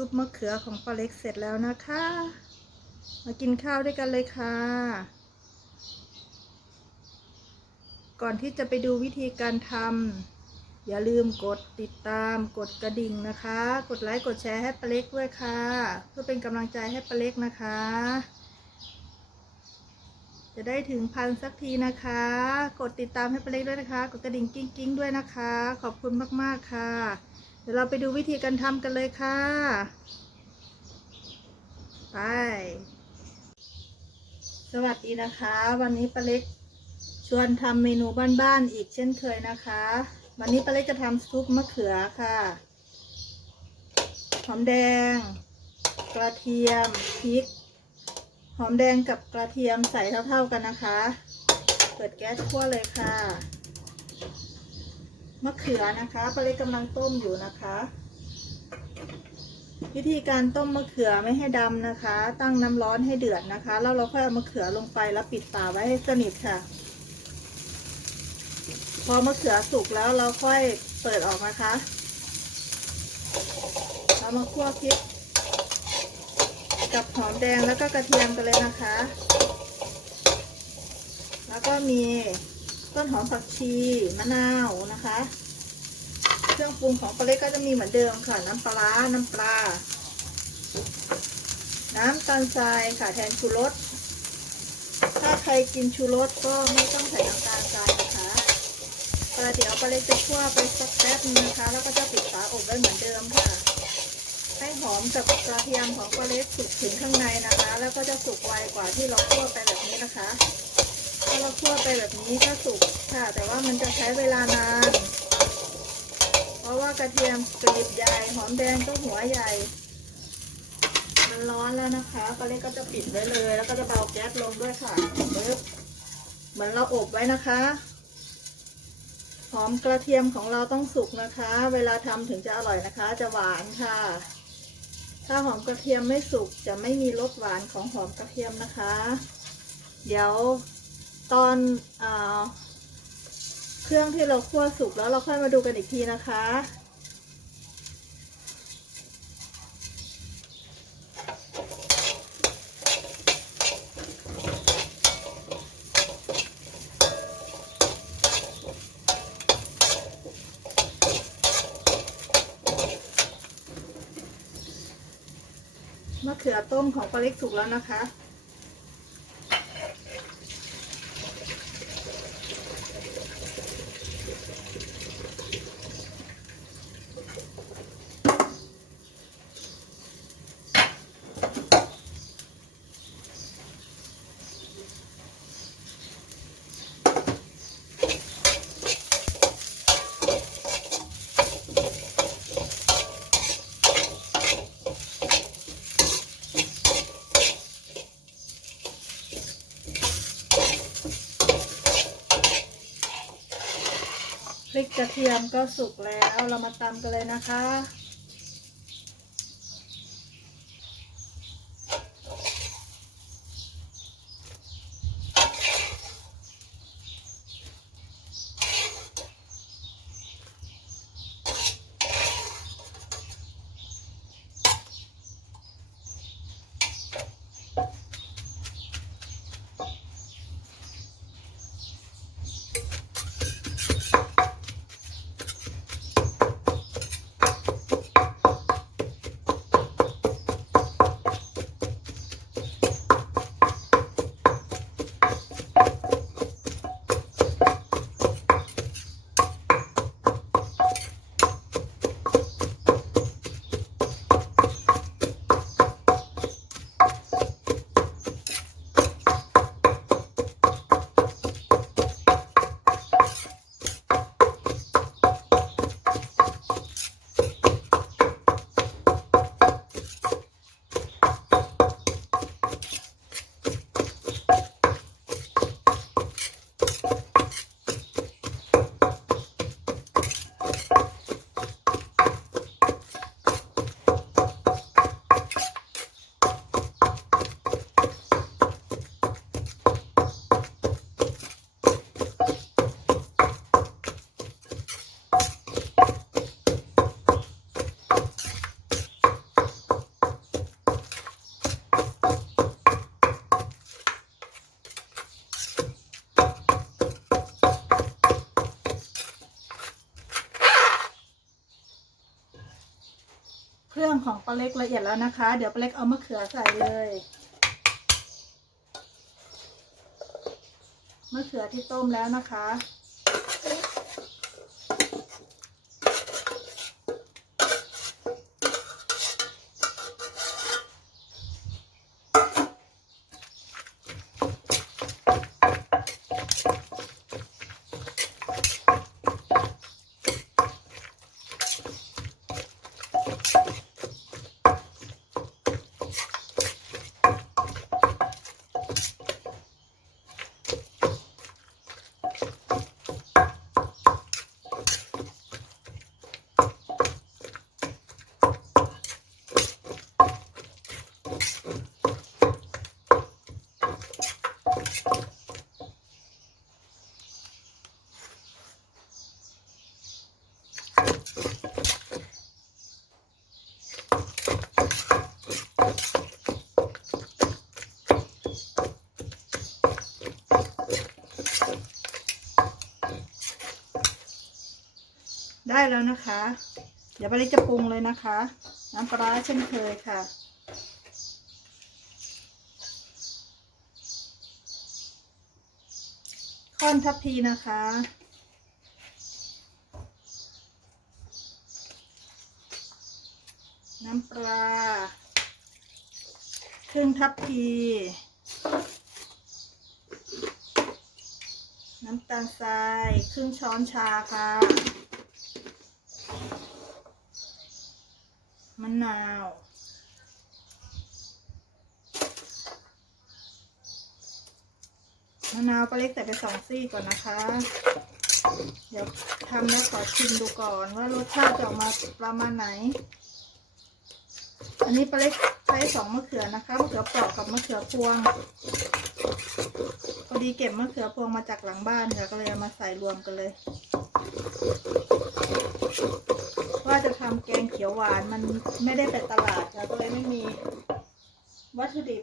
ซุปมะเขือของป้าเล็กเสร็จแล้วนะคะ มากินข้าวด้วยกันเลยค่ะ ก่อนที่จะไปดูวิธีการทำอย่าลืมกดติดตามกดกระดิ่งนะคะ กดไลค์กดแชร์ให้ป้าเล็กด้วยค่ะ เพื่อเป็นกำลังใจให้ป้าเล็กนะคะ จะได้ถึงพันสักทีนะคะ กดติดตามให้ป้าเล็กด้วยนะคะ กดกระดิ่งกิ้งกิ้งๆด้วยนะคะ ขอบคุณมากๆค่ะ ดี๋ยวเราไปดูวิธีการทำกันเลยค่ะ ไป สวัสดีนะคะ วันนี้ป้าเล็กชวนทำเมนูบ้านๆอีกเช่นเคยนะคะ วันนี้ป้าเล็กจะทำซุปมะเขือค่ะหอมแดง กระเทียมพริกหอมแดงกับกระเทียมใส่เท่าๆกันนะคะ เปิดแก๊สคั่วเลยค่ะ มะเขือนะคะป้าเล็กกำลังต้มอยู่นะคะ วิธีการต้มมะเขือไม่ให้ดำนะคะ ตั้งน้ำร้อนให้เดือดนะคะ แล้วเราค่อยเอามะเขือลงไปแล้วปิดฝาไว้ให้สนิทค่ะ พอมะเขือสุกแล้วเราค่อยเปิดออกนะคะเรามาคั่วพริกกับหอมแดงแล้วก็กระเทียมกันเลยนะคะ แล้วก็มี ต้นหอมผักชีมะนาวนะคะ เครื่องปรุงของปลาเล็กก็จะมีเหมือนเดิมค่ะ น้ำปลา น้ำปลา น้ำตาลทรายค่ะแทนชูรส ถ้าใครกินชูรสก็ไม่ต้องใส่น้ำตาลทรายนะคะประเดี๋ยวปลาเล็กจะคั่วไปสักแป๊บนึงนะคะ แล้วก็จะปิดฝาอบไว้เหมือนเดิมค่ะ ให้หอมกับกระเทียมของปลาเล็กสุกถึงข้างในนะคะ แล้วก็จะสุกไวกว่าที่เราคั่วไปแบบนี้นะคะ ถ้าเราคั่วไปแบบนี้ก็สุกค่ะ แต่ว่ามันจะใช้เวลานาน เพราะว่ากระเทียมกลีบใหญ่หอมแดงก็หัวใหญ่ มันร้อนแล้วนะคะปลาเล็กก็จะปิดไว้เลย แล้วก็จะเบาแก๊สลงด้วยค่ะปึ๊บเหมือนเราอบไว้นะคะหอมกระเทียมของเราต้องสุกนะคะ เวลาทำถึงจะอร่อยนะคะ จะหวานค่ะ ถ้าหอมกระเทียมไม่สุกจะไม่มีรสหวานของหอมกระเทียมนะคะ เดี๋ยว ตอนอเครื่องที่เราคั่วสุกแล้วเราค่อยมาดูกันอีกทีนะคะ มะเขือต้มของปลาเล็กสุกแล้วนะคะ กระเทียมก็สุกแล้วเรามาตำกันเลยนะคะ ของปลาเล็กละเอียดแล้วนะคะ เดี๋ยวปลาเล็กเอามะเขือใส่เลยมะเขือที่ต้มแล้วนะคะ ได้แล้วนะคะ เดี๋ยวปลาเล็กจะปรุงเลยนะคะ น้ำปลาร้าเช่นเคยค่ะ ค่อนทัพพีนะคะน้ำปลาครึ่งทัพพี น้ำตาลทราย ครึ่งช้อนชาค่ะะนาวมะนาวปลาเล็กแต่ไปสองซี่ก่อนนะคะ เดี๋ยวทำแล้วขอชิมดูก่อนว่ารสชาติจะออกมาประมาณไหน อันนี้ปลาเล็กใช้สองมะเขือนะคะ มะเขือเปราะกับมะเขือพวง ดีเก็บมะเขือพวงมาจากหลังบ้านค่ะก็เลยเอามาใส่รวมกันเลย ว่าจะทำแกงเขียวหวานมันไม่ได้ไปตลาดค่ะก็เลยไม่มีวัตถุดิบ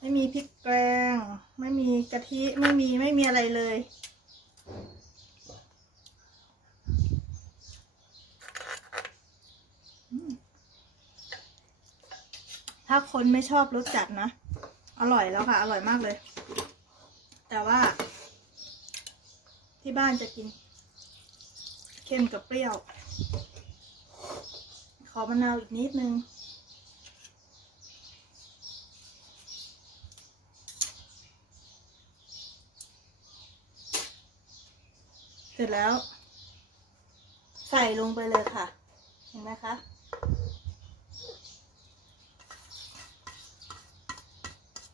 ไม่มีพริกแกง ไม่มีกะทิไม่มีไม่มีอะไรเลยถ้าคนไม่ชอบรสจัดนะ อร่อยแล้วค่ะ อร่อยมากเลย แต่ว่า ที่บ้านจะกินเค็มกับเปรี้ยว ขอมะนาวอีกนิดนึงเสร็จแล้ว ใส่ลงไปเลยค่ะ เห็นไหมคะ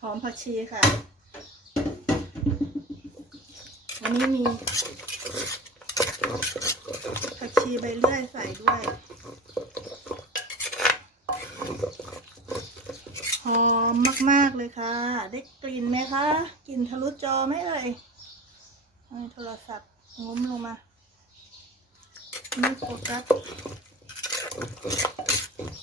หอมผักชีค่ะวันนี้มีผักชีใบเลื่อยใส่ด้วย หอมมาก ๆ เลยค่ะ ได้กลิ่นไหมคะ กลิ่นทะลุจอไหมเอ่ยโทรศัพท์งุ้มลงมาไม่โฟกัส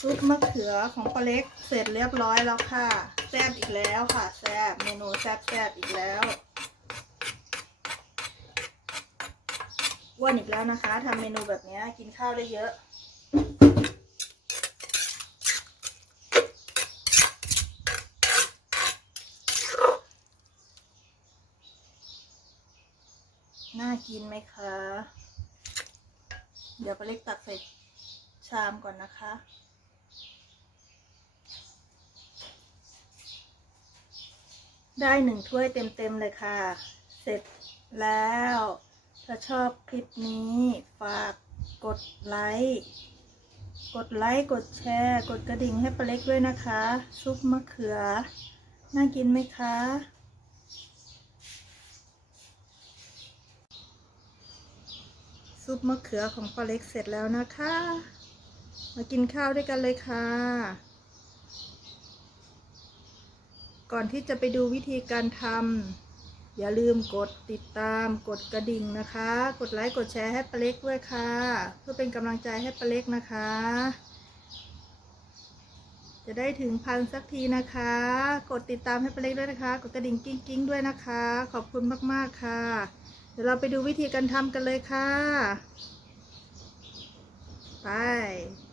ซุปมะเขือของปลาเล็กเสร็จเรียบร้อยแล้วค่ะ แซ่บอีกแล้วค่ะแซ่บเมนูแซ่บแซ่บอีกแล้วอ้วนอีกแล้วนะคะทำเมนูแบบนี้กินข้าวได้เยอะน่ากินไหมคะ เดี๋ยวปลาเล็กตักใส่ ชามก่อนนะคะ ได้หนึ่งถ้วยเต็มๆเลยค่ะ เสร็จแล้ว ถ้าชอบคลิปนี้ ฝากกดไลค์กดไลค์กดแชร์ กดกระดิ่งให้ปลาเล็กด้วยนะคะ ซุปมะเขือ น่ากินไหมคะ ซุปมะเขือของปลาเล็กเสร็จแล้วนะคะ มากินข้าวด้วยกันเลยค่ะ ก่อนที่จะไปดูวิธีการทำอย่าลืมกดติดตามกดกระดิ่งนะคะ กดไลค์กดแชร์ให้ปลาเล็กด้วยค่ะ เพื่อเป็นกำลังใจให้ปลาเล็กนะคะ จะได้ถึงพันสักทีนะคะ กดติดตามให้ปลาเล็กด้วยนะคะ กดกระดิ่งกิ้งกิ้งด้วยนะคะ ขอบคุณมากๆค่ะ เดี๋ยวเราไปดูวิธีการทำกันเลยค่ะไป